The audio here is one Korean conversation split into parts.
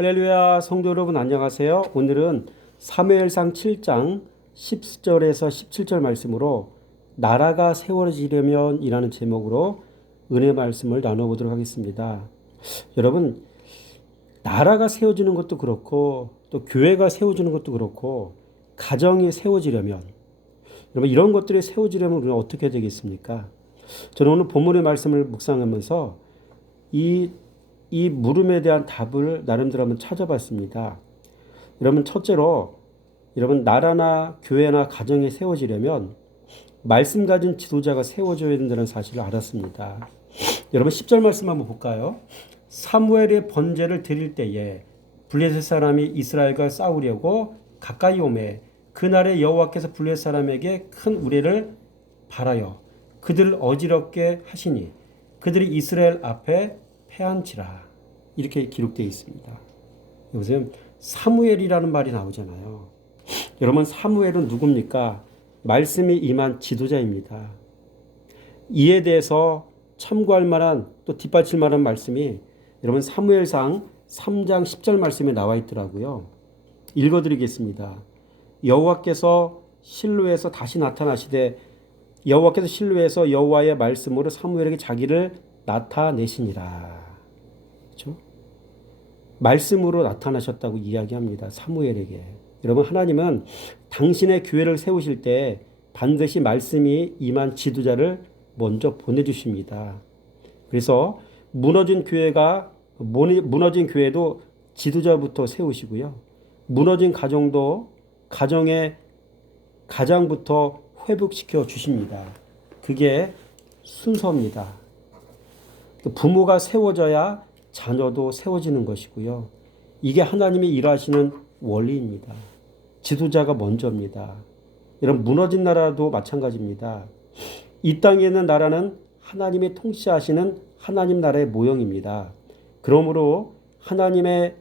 할렐루야, 성도 여러분 안녕하세요. 오늘은 사무엘상 7장 10절에서 17절 말씀으로 나라가 세워지려면 이라는 제목으로 은혜 말씀을 나눠보도록 하겠습니다. 여러분, 나라가 세워지는 것도 그렇고 또 교회가 세워지는 것도 그렇고 가정이 세워지려면, 여러분, 이런 것들이 세워지려면 우리는 어떻게 해야 되겠습니까? 저는 오늘 본문의 말씀을 묵상하면서 이 물음에 대한 답을 나름대로 한번 찾아봤습니다. 여러분, 첫째로, 여러분, 나라나 교회나 가정이 세워지려면 말씀 가진 지도자가 세워져야 된다는 사실을 알았습니다. 여러분, 10절 말씀 한번 볼까요? 사무엘의 번제를 드릴 때에 블레셋 사람이 이스라엘과 싸우려고 가까이 오매 그날에 여호와께서 블레셋 사람에게 큰 우레를 발하여 그들을 어지럽게 하시니 그들이 이스라엘 앞에 패한치라. 이렇게 기록되어 있습니다. 여기서 사무엘이라는 말이 나오잖아요. 여러분, 사무엘은 누굽니까? 말씀이 임한 지도자입니다. 이에 대해서 참고할 만한, 또 뒷받칠 만한 말씀이 여러분 사무엘상 3장 10절 말씀에 나와 있더라고요. 읽어드리겠습니다. 여호와께서 실로에서 다시 나타나시되 여호와께서 실로에서 여호와의 말씀으로 사무엘에게 자기를 나타내시니라. 그렇죠? 말씀으로 나타나셨다고 이야기합니다. 사무엘에게. 여러분, 하나님은 당신의 교회를 세우실 때 반드시 말씀이 임한 지도자를 먼저 보내주십니다. 그래서 무너진 교회도 지도자부터 세우시고요. 무너진 가정도 가정의 가장부터 회복시켜 주십니다. 그게 순서입니다. 부모가 세워져야 자녀도 세워지는 것이고요. 이게 하나님이 일하시는 원리입니다. 지도자가 먼저입니다. 이런 무너진 나라도 마찬가지입니다. 이 땅에 있는 나라는 하나님이 통치하시는 하나님 나라의 모형입니다. 그러므로 하나님의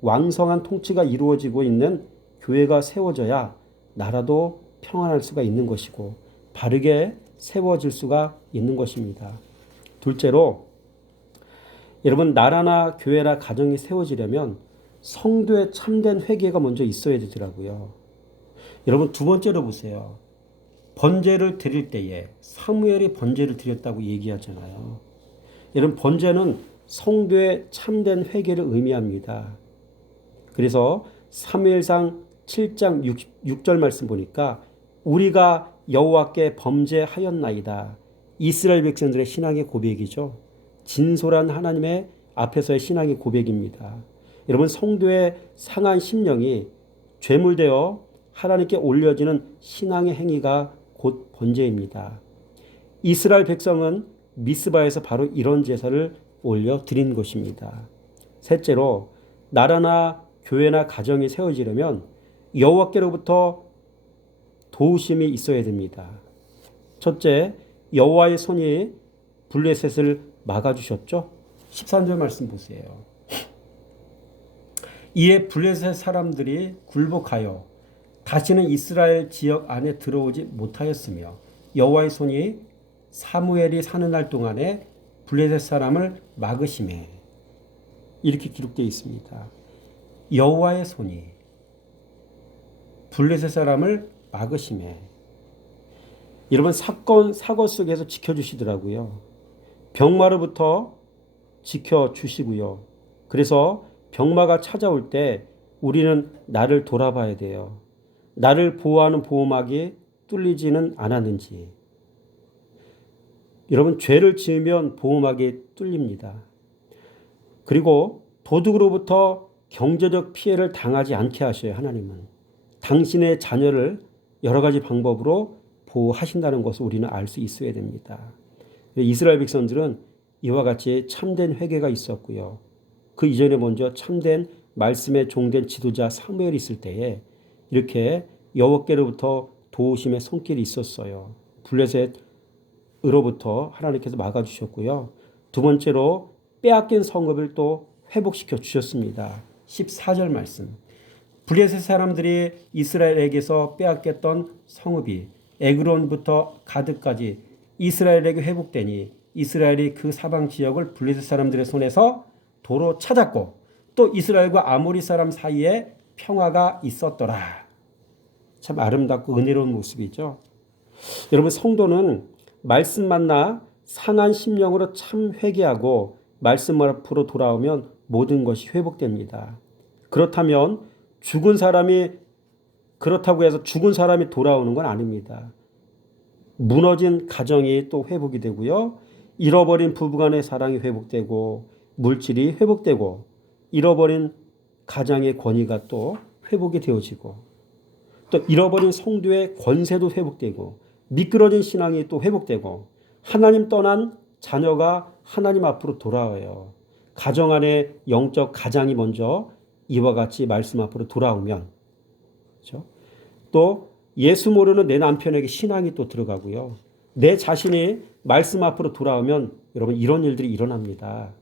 왕성한 통치가 이루어지고 있는 교회가 세워져야 나라도 평안할 수가 있는 것이고 바르게 세워질 수가 있는 것입니다. 둘째로, 여러분, 나라나 교회나 가정이 세워지려면 성도의 참된 회개가 먼저 있어야 되더라고요. 여러분, 두 번째로 보세요. 번제를 드릴 때에 사무엘이 번제를 드렸다고 얘기하잖아요. 여러분, 번제는 성도의 참된 회개를 의미합니다. 그래서 사무엘상 7장 6절 말씀 보니까 우리가 여호와께 범죄하였나이다. 이스라엘 백성들의 신앙의 고백이죠. 진솔한 하나님의 앞에서의 신앙의 고백입니다. 여러분, 성도의 상한 심령이 죄물되어 하나님께 올려지는 신앙의 행위가 곧 번제입니다. 이스라엘 백성은 미스바에서 바로 이런 제사를 올려드린 것입니다. 셋째로, 나라나 교회나 가정이 세워지려면 여호와께로부터 도우심이 있어야 됩니다. 첫째, 여호와의 손이 블레셋을 막아주셨죠. 13절 말씀 보세요. 이에 블레셋 사람들이 굴복하여 다시는 이스라엘 지역 안에 들어오지 못하였으며 여호와의 손이 사무엘이 사는 날 동안에 블레셋 사람을 막으심에, 이렇게 기록되어 있습니다. 여호와의 손이 블레셋 사람을 막으심에. 여러분, 사고 속에서 지켜주시더라고요. 병마로부터 지켜주시고요. 그래서 병마가 찾아올 때 우리는 나를 돌아봐야 돼요. 나를 보호하는 보호막이 뚫리지는 않았는지. 여러분, 죄를 지으면 보호막이 뚫립니다. 그리고 도둑으로부터 경제적 피해를 당하지 않게 하셔요. 하나님은 당신의 자녀를 여러 가지 방법으로 보호하신다는 것을 우리는 알 수 있어야 됩니다. 이스라엘 백성들은 이와 같이 참된 회개가 있었고요. 그 이전에 먼저 참된 말씀에 종된 지도자 사무엘이 있을 때에 이렇게 여호와께로부터 도우심의 손길이 있었어요. 블레셋으로부터 하나님께서 막아주셨고요. 두 번째로, 빼앗긴 성읍을 또 회복시켜 주셨습니다. 14절 말씀. 블레셋 사람들이 이스라엘에게서 빼앗겼던 성읍이 에그론부터 가드까지 이스라엘에게 회복되니 이스라엘이 그 사방 지역을 블레셋 사람들의 손에서 도로 찾았고 또 이스라엘과 아모리 사람 사이에 평화가 있었더라. 참 아름답고 은혜로운 모습이죠. 여러분, 성도는 말씀 만나 상한 심령으로 참 회개하고 말씀 앞으로 돌아오면 모든 것이 회복됩니다. 그렇다면 그렇다고 해서 죽은 사람이 돌아오는 건 아닙니다. 무너진 가정이 또 회복이 되고요. 잃어버린 부부간의 사랑이 회복되고 물질이 회복되고 잃어버린 가장의 권위가 또 회복이 되어지고 또 잃어버린 성도의 권세도 회복되고 미끄러진 신앙이 또 회복되고 하나님 떠난 자녀가 하나님 앞으로 돌아와요. 가정 안에 영적 가장이 먼저 이와 같이 말씀 앞으로 돌아오면, 그렇죠? 또 예수 모르는 내 남편에게 신앙이 또 들어가고요. 내 자신이 말씀 앞으로 돌아오면 여러분 이런 일들이 일어납니다.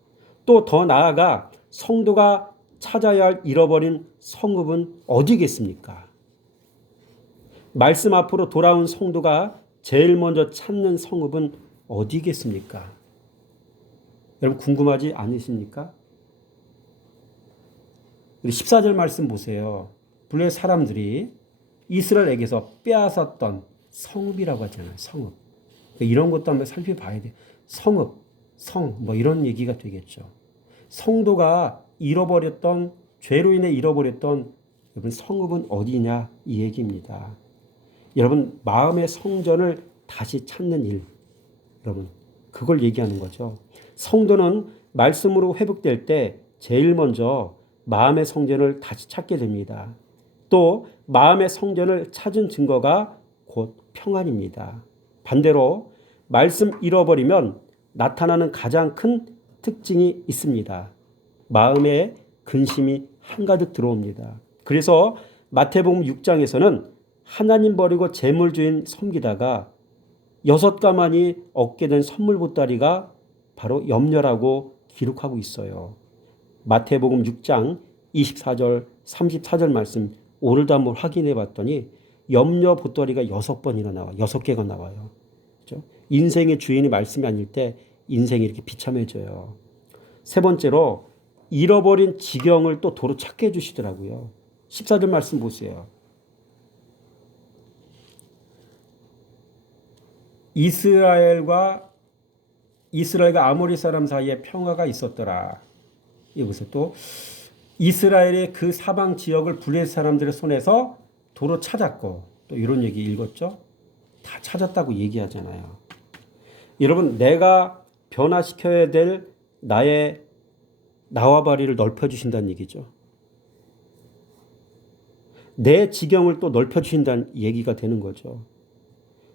또 더 나아가 성도가 찾아야 할 잃어버린 성읍은 어디겠습니까? 말씀 앞으로 돌아온 성도가 제일 먼저 찾는 성읍은 어디겠습니까? 여러분 궁금하지 않으십니까? 14절 말씀 보세요. 블레 사람들이 이스라엘에게서 빼앗았던 성읍이라고 하잖아요. 성읍. 이런 것도 한번 살펴봐야 돼요. 성읍, 뭐 이런 얘기가 되겠죠. 성도가 잃어버렸던, 죄로 인해 잃어버렸던 여러분 성읍은 어디냐 이 얘기입니다. 여러분 마음의 성전을 다시 찾는 일, 여러분 그걸 얘기하는 거죠. 성도는 말씀으로 회복될 때 제일 먼저 마음의 성전을 다시 찾게 됩니다. 또 마음의 성전을 찾은 증거가 곧 평안입니다. 반대로 말씀 잃어버리면 나타나는 가장 큰 특징이 있습니다. 마음에 근심이 한가득 들어옵니다. 그래서 마태복음 6장에서는 하나님 버리고 재물주인 섬기다가 6가만이 얻게 된 선물 보따리가 바로 염려라고 기록하고 있어요. 마태복음 6장 24절 34절 말씀 오늘도 한번 확인해 봤더니 염려 보따리가 6번이나 나와요. 6개가 나와요. 그렇죠? 인생의 주인이 말씀이 아닐 때 인생이 이렇게 비참해져요. 세 번째로 잃어버린 지경을 또 도로 찾게 해주시더라고요. 14절 말씀 보세요. 이스라엘과 아모리 사람 사이에 평화가 있었더라. 여기서 또 이스라엘의 그 사방 지역을 블레셋 사람들의 손에서 도로 찾았고 또 이런 얘기 읽었죠? 다 찾았다고 얘기하잖아요. 여러분 내가 변화시켜야 될 나의 나와바리를 넓혀주신다는 얘기죠. 내 지경을 또 넓혀주신다는 얘기가 되는 거죠.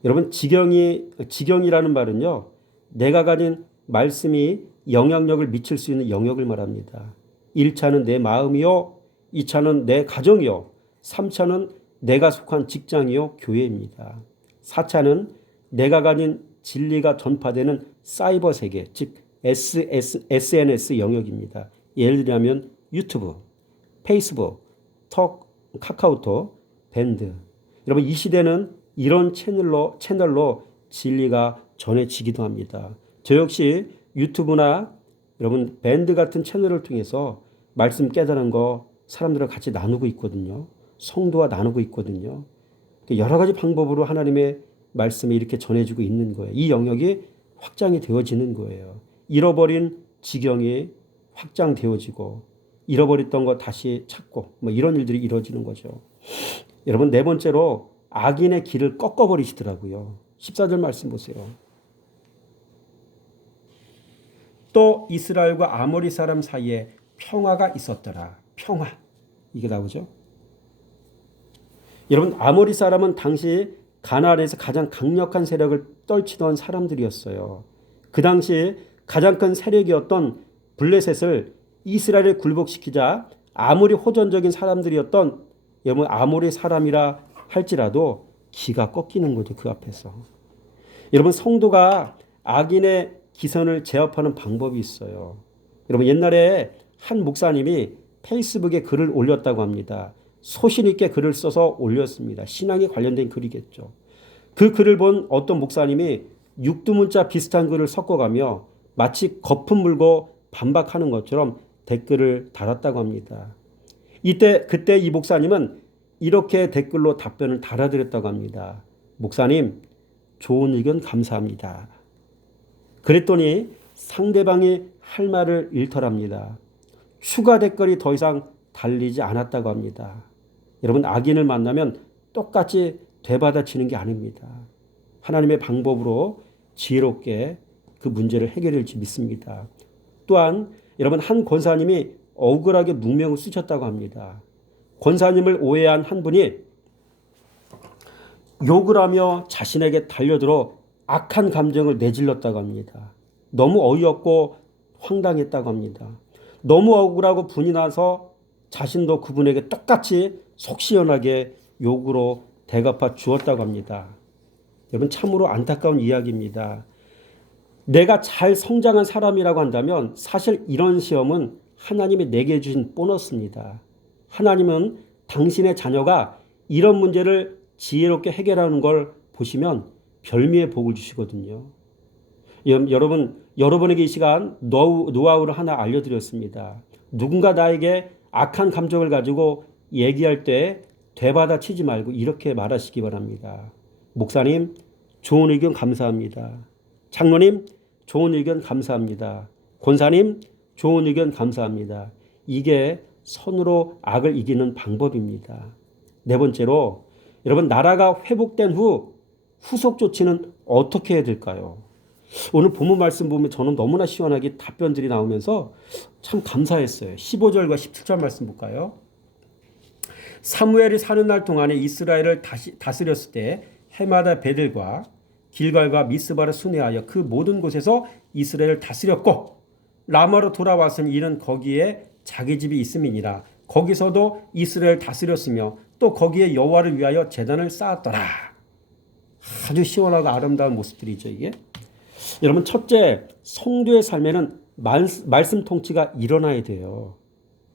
여러분 지경이라는 말은요. 내가 가진 말씀이 영향력을 미칠 수 있는 영역을 말합니다. 1차는 내 마음이요. 2차는 내 가정이요. 3차는 내가 속한 직장이요. 교회입니다. 4차는 내가 가진 진리가 전파되는 사이버 세계, 즉 SNS 영역입니다. 예를 들면 유튜브, 페이스북, 톡, 카카오톡, 밴드. 여러분 이 시대는 이런 채널로 진리가 전해지기도 합니다. 저 역시 유튜브나 여러분 밴드 같은 채널을 통해서 말씀 깨달은 거 사람들과 같이 나누고 있거든요. 성도와 나누고 있거든요. 여러 가지 방법으로 하나님의 말씀이 이렇게 전해지고 있는 거예요. 이 영역이 확장이 되어지는 거예요. 잃어버린 지경이 확장되어지고 잃어버렸던 거 다시 찾고 뭐 이런 일들이 이루어지는 거죠. 여러분 네 번째로 악인의 길을 꺾어버리시더라고요. 14절 말씀 보세요. 또 이스라엘과 아모리 사람 사이에 평화가 있었더라. 평화. 이게 나오죠. 여러분 아모리 사람은 당시 가나안에서 가장 강력한 세력을 떨치던 사람들이었어요. 그 당시 가장 큰 세력이었던 블레셋을 이스라엘에 굴복시키자 아무리 호전적인 사람들이었던 여러분 아모리 사람이라 할지라도 기가 꺾이는 거죠. 그 앞에서. 여러분 성도가 악인의 기선을 제압하는 방법이 있어요. 여러분 옛날에 한 목사님이 페이스북에 글을 올렸다고 합니다. 소신 있게 글을 써서 올렸습니다. 신앙에 관련된 글이겠죠. 그 글을 본 어떤 목사님이 육두문자 비슷한 글을 섞어가며 마치 거품 물고 반박하는 것처럼 댓글을 달았다고 합니다. 그때 이 목사님은 이렇게 댓글로 답변을 달아드렸다고 합니다. 목사님, 좋은 의견 감사합니다. 그랬더니 상대방이 할 말을 잃더랍니다. 추가 댓글이 더 이상 달리지 않았다고 합니다. 여러분, 악인을 만나면 똑같이 되받아치는 게 아닙니다. 하나님의 방법으로 지혜롭게 그 문제를 해결할지 믿습니다. 또한 여러분, 한 권사님이 억울하게 누명을 쓰셨다고 합니다. 권사님을 오해한 한 분이 욕을 하며 자신에게 달려들어 악한 감정을 내질렀다고 합니다. 너무 어이없고 황당했다고 합니다. 너무 억울하고 분이 나서 자신도 그분에게 똑같이 속 시원하게 욕으로 대갚아 주었다고 합니다. 여러분, 참으로 안타까운 이야기입니다. 내가 잘 성장한 사람이라고 한다면 사실 이런 시험은 하나님이 내게 주신 보너스입니다. 하나님은 당신의 자녀가 이런 문제를 지혜롭게 해결하는 걸 보시면 별미의 복을 주시거든요. 여러분에게 이 시간 노하우를 하나 알려드렸습니다. 누군가 나에게 악한 감정을 가지고 얘기할 때 되받아치지 말고 이렇게 말하시기 바랍니다. 목사님, 좋은 의견 감사합니다. 장로님, 좋은 의견 감사합니다. 권사님, 좋은 의견 감사합니다. 이게 선으로 악을 이기는 방법입니다. 네 번째로, 여러분, 나라가 회복된 후 후속 조치는 어떻게 해야 될까요? 오늘 본문 말씀 보면 저는 너무나 시원하게 답변들이 나오면서 참 감사했어요. 15절과 17절 말씀 볼까요? 사무엘이 사는 날 동안에 이스라엘을 다스렸을 때 해마다 베들과 길갈과 미스바를 순회하여 그 모든 곳에서 이스라엘을 다스렸고, 라마로 돌아왔으니 이는 거기에 자기 집이 있음이니라. 거기서도 이스라엘을 다스렸으며 또 거기에 여호와를 위하여 제단을 쌓았더라. 아주 시원하고 아름다운 모습들이죠, 이게. 여러분, 첫째, 성도의 삶에는 말씀 통치가 일어나야 돼요.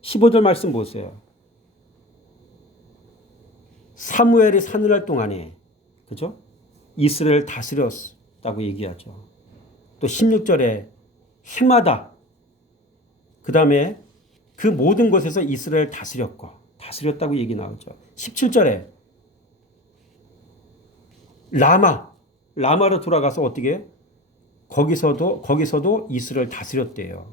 15절 말씀 보세요. 사무엘이 사는 날 동안에, 그죠? 이스라엘 다스렸다고 얘기하죠. 또 16절에 해마다, 그 다음에 그 모든 곳에서 이스라엘 다스렸다고 얘기 나오죠. 17절에 라마로 돌아가서 어떻게 거기서도 이스라엘 다스렸대요.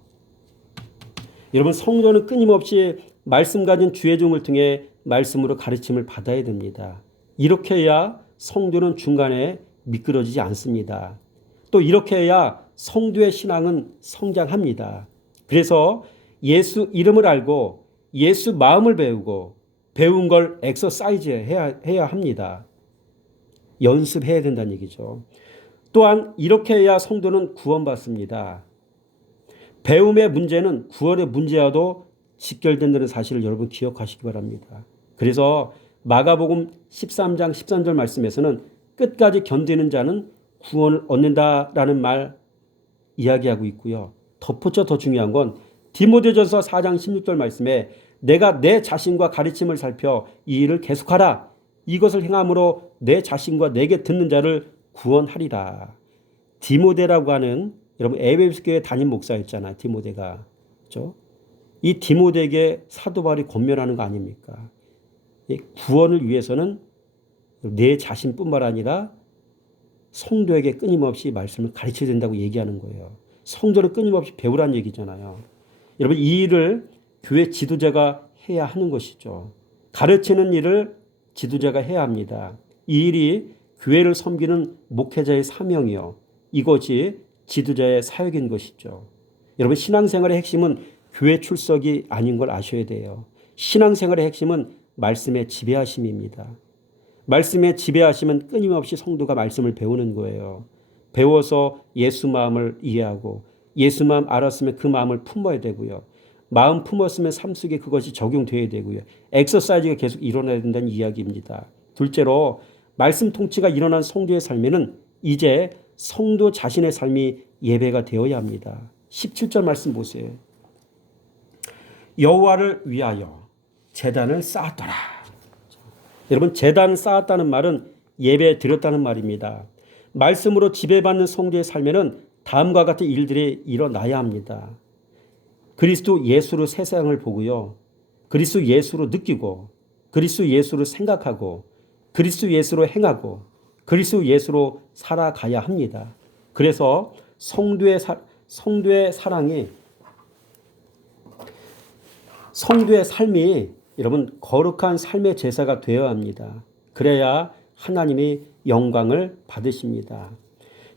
여러분, 성도는 끊임없이 말씀 가진 주의 종을 통해 말씀으로 가르침을 받아야 됩니다. 이렇게 해야 성도는 중간에 미끄러지지 않습니다. 또 이렇게 해야 성도의 신앙은 성장합니다. 그래서 예수 이름을 알고 예수 마음을 배우고 배운 걸 엑서사이즈 해야 합니다. 연습해야 된다는 얘기죠. 또한 이렇게 해야 성도는 구원받습니다. 배움의 문제는 구원의 문제와도 직결된다는 사실을 여러분 기억하시기 바랍니다. 그래서 마가복음 13장 13절 말씀에서는 끝까지 견디는 자는 구원을 얻는다라는 말 이야기하고 있고요. 덧붙여 더 중요한 건 디모데전서 4장 16절 말씀에 내가 내 자신과 가르침을 살펴 이 일을 계속하라. 이것을 행함으로 내 자신과 내게 듣는 자를 구원하리라. 디모데라고 하는, 여러분 에베소 교회 담임 목사였잖아요. 디모데가. 그렇죠? 이 디모데에게 사도 바울이 권면하는 거 아닙니까? 구원을 위해서는 내 자신뿐만 아니라 성도에게 끊임없이 말씀을 가르쳐야 된다고 얘기하는 거예요. 성도를 끊임없이 배우라는 얘기잖아요. 여러분, 이 일을 교회 지도자가 해야 하는 것이죠. 가르치는 일을 지도자가 해야 합니다. 이 일이 교회를 섬기는 목회자의 사명이요. 이것이 지도자의 사역인 것이죠. 여러분, 신앙생활의 핵심은 교회 출석이 아닌 걸 아셔야 돼요. 신앙생활의 핵심은 말씀의 지배하심입니다. 말씀의 지배하심은 끊임없이 성도가 말씀을 배우는 거예요. 배워서 예수 마음을 이해하고 예수 마음 알았으면 그 마음을 품어야 되고요. 마음 품었으면 삶 속에 그것이 적용돼야 되고요. 엑서사이즈가 계속 일어나야 된다는 이야기입니다. 둘째로, 말씀 통치가 일어난 성도의 삶에는 이제 성도 자신의 삶이 예배가 되어야 합니다. 17절 말씀 보세요. 여호와를 위하여 제단을 쌓았더라. 여러분, 제단 쌓았다는 말은 예배 드렸다는 말입니다. 말씀으로 지배받는 성도의 삶에는 다음과 같은 일들이 일어나야 합니다. 그리스도 예수로 세상을 보고요. 그리스도 예수로 느끼고 그리스도 예수로 생각하고 그리스도 예수로 행하고 그리스도 예수로 살아가야 합니다. 그래서 성도의 삶이 여러분 거룩한 삶의 제사가 되어야 합니다. 그래야 하나님이 영광을 받으십니다.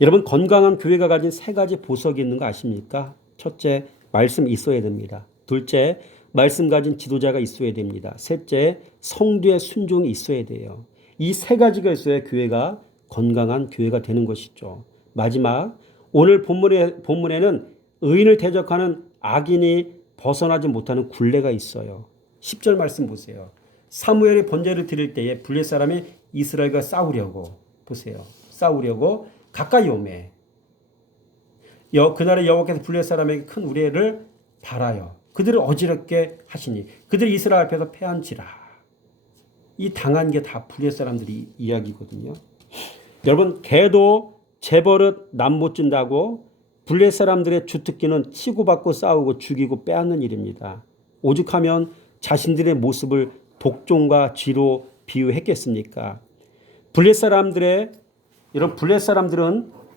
여러분 건강한 교회가 가진 세 가지 보석이 있는 거 아십니까? 첫째, 말씀이 있어야 됩니다. 둘째, 말씀 가진 지도자가 있어야 됩니다. 셋째, 성도의 순종이 있어야 돼요. 이 세 가지가 있어야 교회가 건강한 교회가 되는 것이죠. 마지막, 오늘 본문에는 의인을 대적하는 악인이 벗어나지 못하는 굴레가 있어요. 10절 말씀 보세요. 사무엘이 번제를 드릴 때에 블레 사람이 이스라엘과 싸우려고 보세요. 싸우려고 가까이 오매 그날에 여호와께서 블레 사람에게 큰 우레를 바라여 그들을 어지럽게 하시니 그들이 이스라엘 앞에서 패한지라. 이 당한 게 다 블레 사람들이 이야기거든요. 여러분 개도 재버릇 남 못 준다고 블레 사람들의 주특기는 치고받고 싸우고 죽이고 빼앗는 일입니다. 오죽하면 자신들의 모습을 독종과 쥐로 비유했겠습니까? 블레 사람들은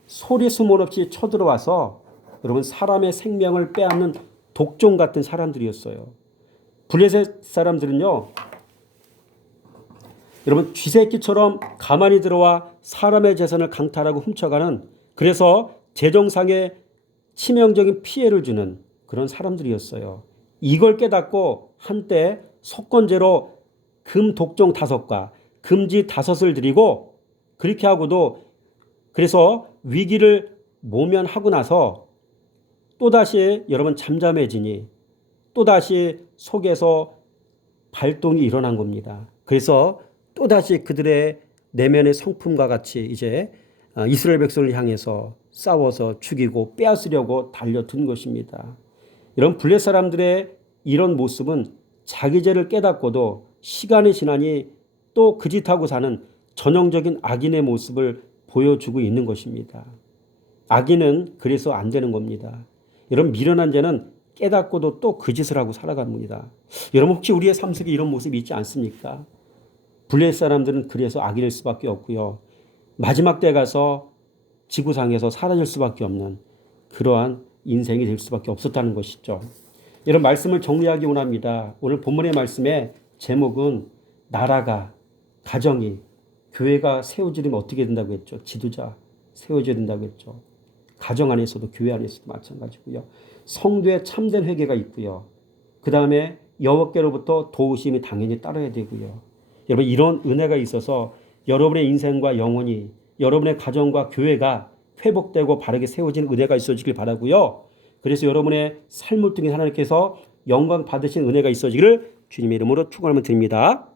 소리 수모는 없이 쳐들어와서 여러분 사람의 생명을 빼앗는 독종 같은 사람들이었어요. 블레셋 사람들은요, 여러분 쥐새끼처럼 가만히 들어와 사람의 재산을 강탈하고 훔쳐가는, 그래서 재정상에 치명적인 피해를 주는 그런 사람들이었어요. 이걸 깨닫고 한때 속건제로 금 독종 5과 금지 5을 드리고 그렇게 하고도, 그래서 위기를 모면하고 나서 또다시 여러분 잠잠해지니 또다시 속에서 발동이 일어난 겁니다. 그래서 또다시 그들의 내면의 성품과 같이 이제 이스라엘 백성을 향해서 싸워서 죽이고 빼앗으려고 달려든 것입니다. 이런 블레 사람들의 이런 모습은 자기 죄를 깨닫고도 시간이 지나니 또 그 짓하고 사는 전형적인 악인의 모습을 보여주고 있는 것입니다. 악인은 그래서 안 되는 겁니다. 이런 미련한 죄는 깨닫고도 또 그 짓을 하고 살아갑니다. 여러분 혹시 우리의 삶 속에 이런 모습이 있지 않습니까? 블레 사람들은 그래서 악인일 수밖에 없고요. 마지막 때 가서 지구상에서 사라질 수밖에 없는 그러한 인생이 될 수밖에 없었다는 것이죠. 이런 말씀을 정리하기 원합니다. 오늘 본문의 말씀의 제목은 나라가, 가정이, 교회가 세워지려면 어떻게 된다고 했죠? 지도자 세워져야 된다고 했죠. 가정 안에서도 교회 안에서도 마찬가지고요. 성도의 참된 회개가 있고요. 그 다음에 여호와께로부터 도우심이 당연히 따라야 되고요. 여러분 이런 은혜가 있어서 여러분의 인생과 영혼이, 여러분의 가정과 교회가 회복되고 바르게 세워지는 은혜가 있어지길 바라고요. 그래서 여러분의 삶을 통해 하나님께서 영광 받으신 은혜가 있어지기를 주님의 이름으로 축원하며 드립니다.